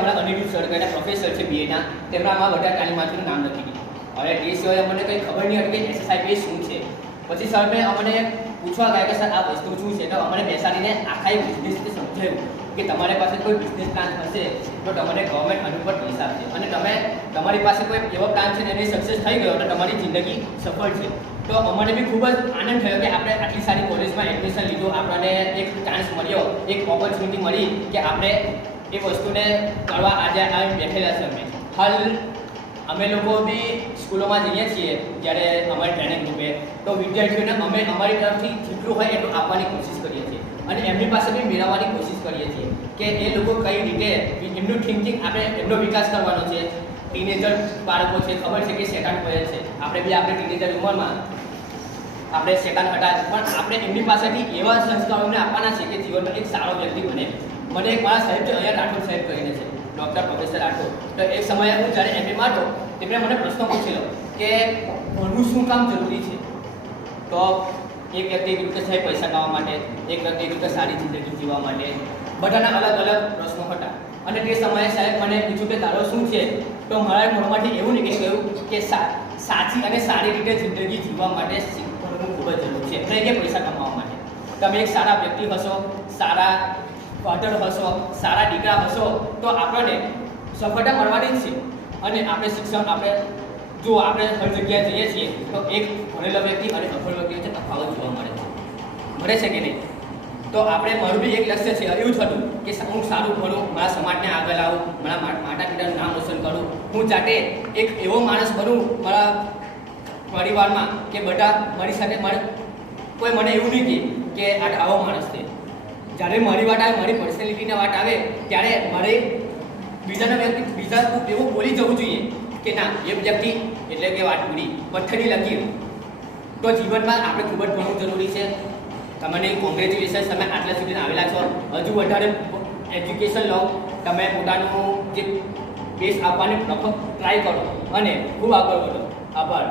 હમણાં અનિરુદ્ધ સર કહીને પ્રોફેસર છે બીએના, તેમનામાં બધા તાલીમાર્થીનું નામ લખી દીધું. હવે તે સિવાય અમને કંઈ ખબર નહીં હતી કે SSIP શું છે. પછી સર મેં અમને પૂછવા ગયા કે સર આ વસ્તુ શું છે, તો અમને બેસાડીને આખા એક બિઝનેસ રીતે સમજાવ્યું કે તમારી પાસે કોઈ બિઝનેસ પ્લાન હશે તો તમને ગવર્મેન્ટ આની ઉપર પૈસા આપશે, અને તમારી પાસે કોઈ એવો પ્લાન છે એની સક્સેસ થઈ ગયો તો તમારી જિંદગી સફળ છે. તો અમને બી ખૂબ જ આનંદ થયો કે આપણે આટલી સારી કોલેજમાં એડમિશન લીધું, આપણને એક ચાન્સ મળ્યો, એક ઓપોર્ચ્યુનિટી મળી કે આપણે એ વસ્તુને કરવા આજે બેઠેલા છે. હાલ અમે લોકો બી સ્કૂલોમાં જઈએ છીએ જ્યારે અમારી ટ્રેનિંગ રૂપે, તો વિદ્યાર્થીઓને અમે અમારી તરફથી જેટલું હોય એટલું આપવાની કોશિશ કરીએ છીએ અને એમની પાસે બી મેળવવાની કોશિશ કરીએ છીએ કે એ લોકો કઈ રીતે એમનું થિંકિંગ આપણે એમનો વિકાસ કરવાનો છે. ટીનેજર બાળકો છે, ખબર છે કે શેતાન હોય છે, આપણે બી આપણે ટીનેજર ઉંમરમાં આપણે શેતાન હતા, પણ આપણે એમની પાસેથી એવા સંસ્કારો એમને આપવાના છે કે જીવનમાં એક સારો વ્યક્તિ બને. મને એક મારા સાહેબ છે અહીંયા રાઠોડ સાહેબ કહીને છે, ડૉક્ટર પ્રોફેસર રાઠોડ, તો એક સમયે હું જ્યારે MA માં હતો તેમણે મને પ્રશ્ન પૂછેલો કે ભણવું શું કામ જરૂરી છે. તો એક વ્યક્તિ કીધું કે સાહેબ પૈસા કમાવા માટે, એક વ્યક્તિ કીધું કે સારી જિંદગી જીવવા માટે, બધાના અલગ અલગ પ્રશ્નો હતા. અને તે સમયે સાહેબ મને પૂછ્યું કે તારો શું છે, તો મારા મોઢામાંથી એવું નીકળી ગયું કે સાચી અને સારી રીતે જિંદગી જીવવા માટે ભણવું ખૂબ જ જરૂરી છે, નહીં કે પૈસા કમાવા માટે. તમે એક સારા વ્યક્તિ હશો, સારા ફાધર હશો, સારા દીકરા હશો તો આપણને સફળતા મળવાની જ છે. અને આપણે શિક્ષણ જો આપણે હર જગ્યાએ જઈએ છીએ તો એક ભણેલો વ્યક્તિ અને અભણ વ્યક્તિ વચ્ચે તફાવત જોવા મળે છે કે નહીં. તો આપણે મારું બી એક લક્ષ્ય છે, એવું જ હતું કે હું સારું ભણું, મારા સમાજને આગળ લાવું, મારા માતા પિતાનું નામ રોશન કરું, હું જાતે એક એવો માણસ બનું મારા પરિવારમાં કે બધા મારી સાથે કોઈ મને એવું નહીં કે આ આવો માણસ છે. જ્યારે મારી વાત આવે, મારી પર્સનાલિટીની વાત આવે ત્યારે મારે બીજા એવું બોલી જવું જોઈએ કે ના એ વ્યક્તિ એટલે કે વાત પૂરી પથ્થરની લકીર. તો જીવનમાં આપણે ખૂબ જ ભણવું જરૂરી છે. તમને કોંગ્રેચ્યુલેશન, તમે આટલા સુધી આવેલા છો, હજુ વધારે એજ્યુકેશન લો, તમે પોતાનું જે બેસ આપવાની ટ્રાય કરો અને ખૂબ આગળ વધો. આભાર.